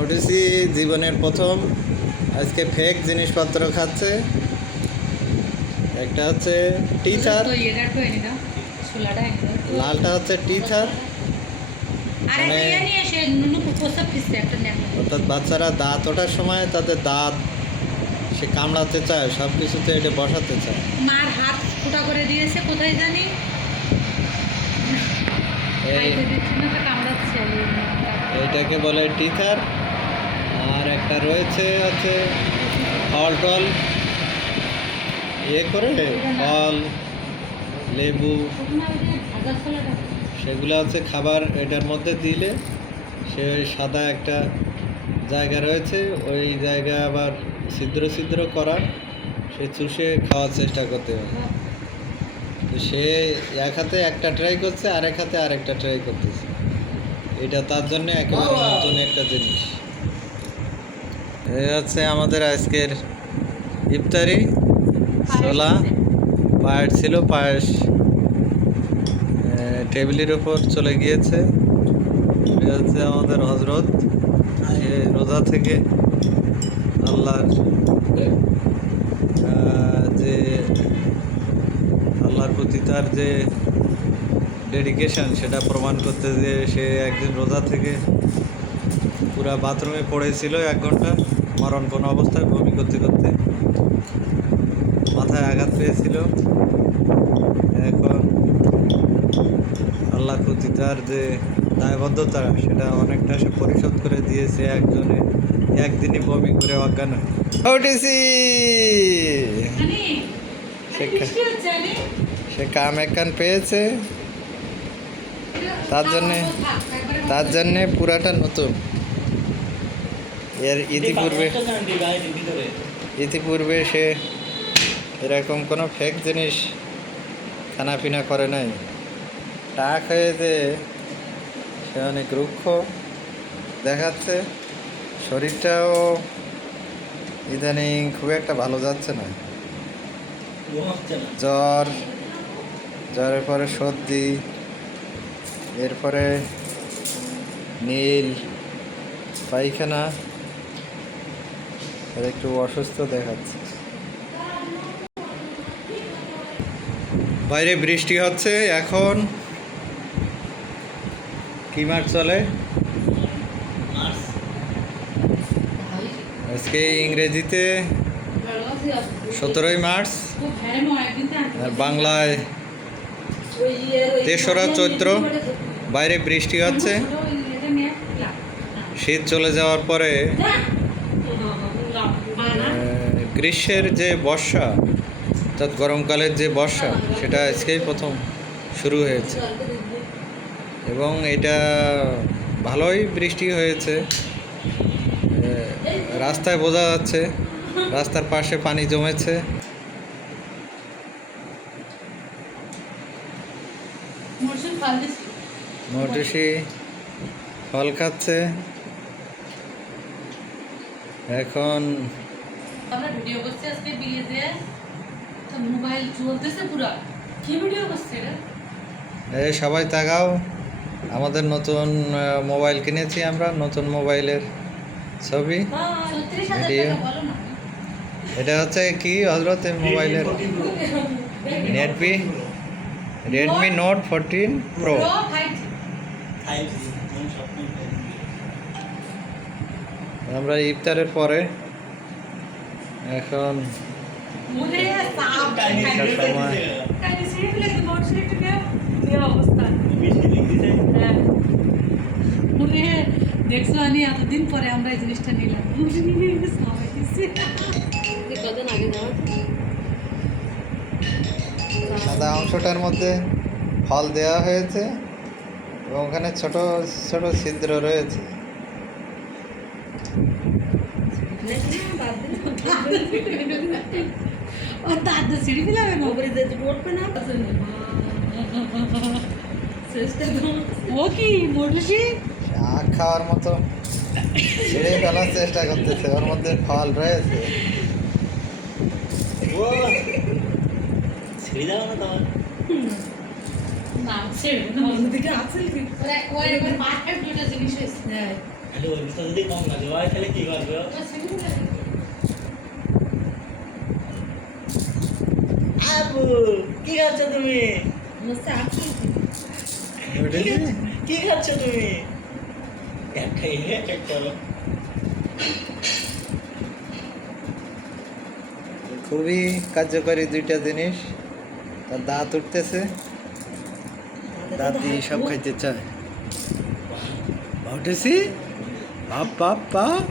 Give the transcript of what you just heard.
মর্টুসি জীবনের প্রথম আজকে ফেক জিনিসপত্র খাচ্ছে। একটা হচ্ছে টিচার, লালটা হচ্ছে টিচার, অর্থাৎ বাচ্চারা দাঁত ওঠার সময় তাদের দাঁত সে কামড়াতে চায়, সব কিছুতে এটা বসাতে চায়। মার হাত ফুটা করে দিয়েছে কোথায় জানি, এইটাকে বলে টিচার। আর একটা রয়েছে হচ্ছে ফল টল ইয়ে করে, ফল লেবু সেগুলো হচ্ছে খাবার এটার মধ্যে দিলে সে সাদা একটা জায়গা রয়েছে, ওই জায়গা আবার ছিদ্র ছিদ্র করা, সে চুষে খাওয়ার চেষ্টা করতে হবে। তো সে এক হাতে একটা ট্রাই করছে, আরেক হাতে আরেকটা ট্রাই করতেছে। এটা তার জন্য একেবারে নতুন একটা জিনিস। এই হচ্ছে আমাদের আজকের ইফতারি। ছোলা পায়েস ছিল, পায়েস টেবিলের উপর চলে গিয়েছে। এটা হচ্ছে আমাদের হজরত, সে রোজা থেকে আল্লাহর যে আল্লাহর প্রতি তার যে ডেডিকেশন সেটা প্রমাণ করতে, যে সে একদিন রোজা থেকে পুরা বাথরুমে পড়েছিল 1 ঘন্টা মরণপণ অবস্থায়, বমি করতে করতে মাথায় আঘাত পেয়েছিল। এখন আল্লাহর প্রতি তার যে দায়বদ্ধতা সেটা অনেকটা সে পরিশোধ করে দিয়েছে। একদিনই বমি করে অজ্ঞান উঠেছি। সে কাম একখান পেয়েছে, তার জন্যে পুরাটা নতুন। এর ইতিপূর্বে সে এরকম কোনো ফেক জিনিস খানাপিনা করে নাই। টাক হয়েছে, সে অনেক রুক্ষ দেখাচ্ছে, শরীরটাও ইদানিং খুব একটা ভালো যাচ্ছে না। জ্বরের পরে সর্দি, এরপরে নীল পায়খানা, আর একটু অসুস্থ দেখাচ্ছে। বাইরে বৃষ্টি হচ্ছে। এখন কি মাস চলে? আজকে ইংরেজিতে 17ই মার্চ, আর বাংলায় 3রা চৈত্র। বাইরে বৃষ্টি হচ্ছে। শীত চলে যাওয়ার পরে গ্রীষ্মের যে বর্ষা, অর্থাৎ গরমকালের যে বর্ষা, সেটা আজকেই প্রথম শুরু হয়েছে এবং এটা ভালোই বৃষ্টি হয়েছে। রাস্তায় বোঝা যাচ্ছে, রাস্তার পাশে পানি জমেছে। মর্টুসি ফল খাচ্ছে। এখন আমরা ভিডিও করছি আজকে বিলেতে, তো মোবাইল চলতেছে পুরো। কি ভিডিও করছে রে? এই সবাই তাকাও, আমাদের নতুন মোবাইল কিনেছি আমরা, নতুন মোবাইলের ছবি ভিডিও। এটা হচ্ছে কি হজরত মোবাইলের? Redmi note 14 pro. আমরা ইফতারের পরে এখন সময় দেখছো, আমি এতদিন পরে আমরা এই জিনিসটা নিলাম। সাদা অংশটার মধ্যে ফল দেওয়া হয়েছে এবং ওখানে ছোট ছোট ছিদ্র রয়েছে। সিঁড়ি ফেলাবে ও কি মর্টুসি আখ খাওয়ার মতো ছিঁড়ে ফেলার চেষ্টা করতেছে, ওর মধ্যে ফল রয়েছে। ছেড়ে দাও না তোমার না ছেড়ে না, অন্যদিকে আছে কি ওরা একবার পারফেক্ট দুটো জিনিস হয়েছে। আরে ওর ভিতর যদি কম না দেওয়া হয় তাহলে কি করবে ও? আবু কি খাচ্ছ তুমি? কি খাচ্ছ তুমি? একটা ইয়ে একটা খুবই কার্যকরী দুইটা জিনিস। তার দাঁত উঠতেছে, দাঁত দিয়ে সব খাইতে চায়। উঠেছি বাপ বাপ বাপ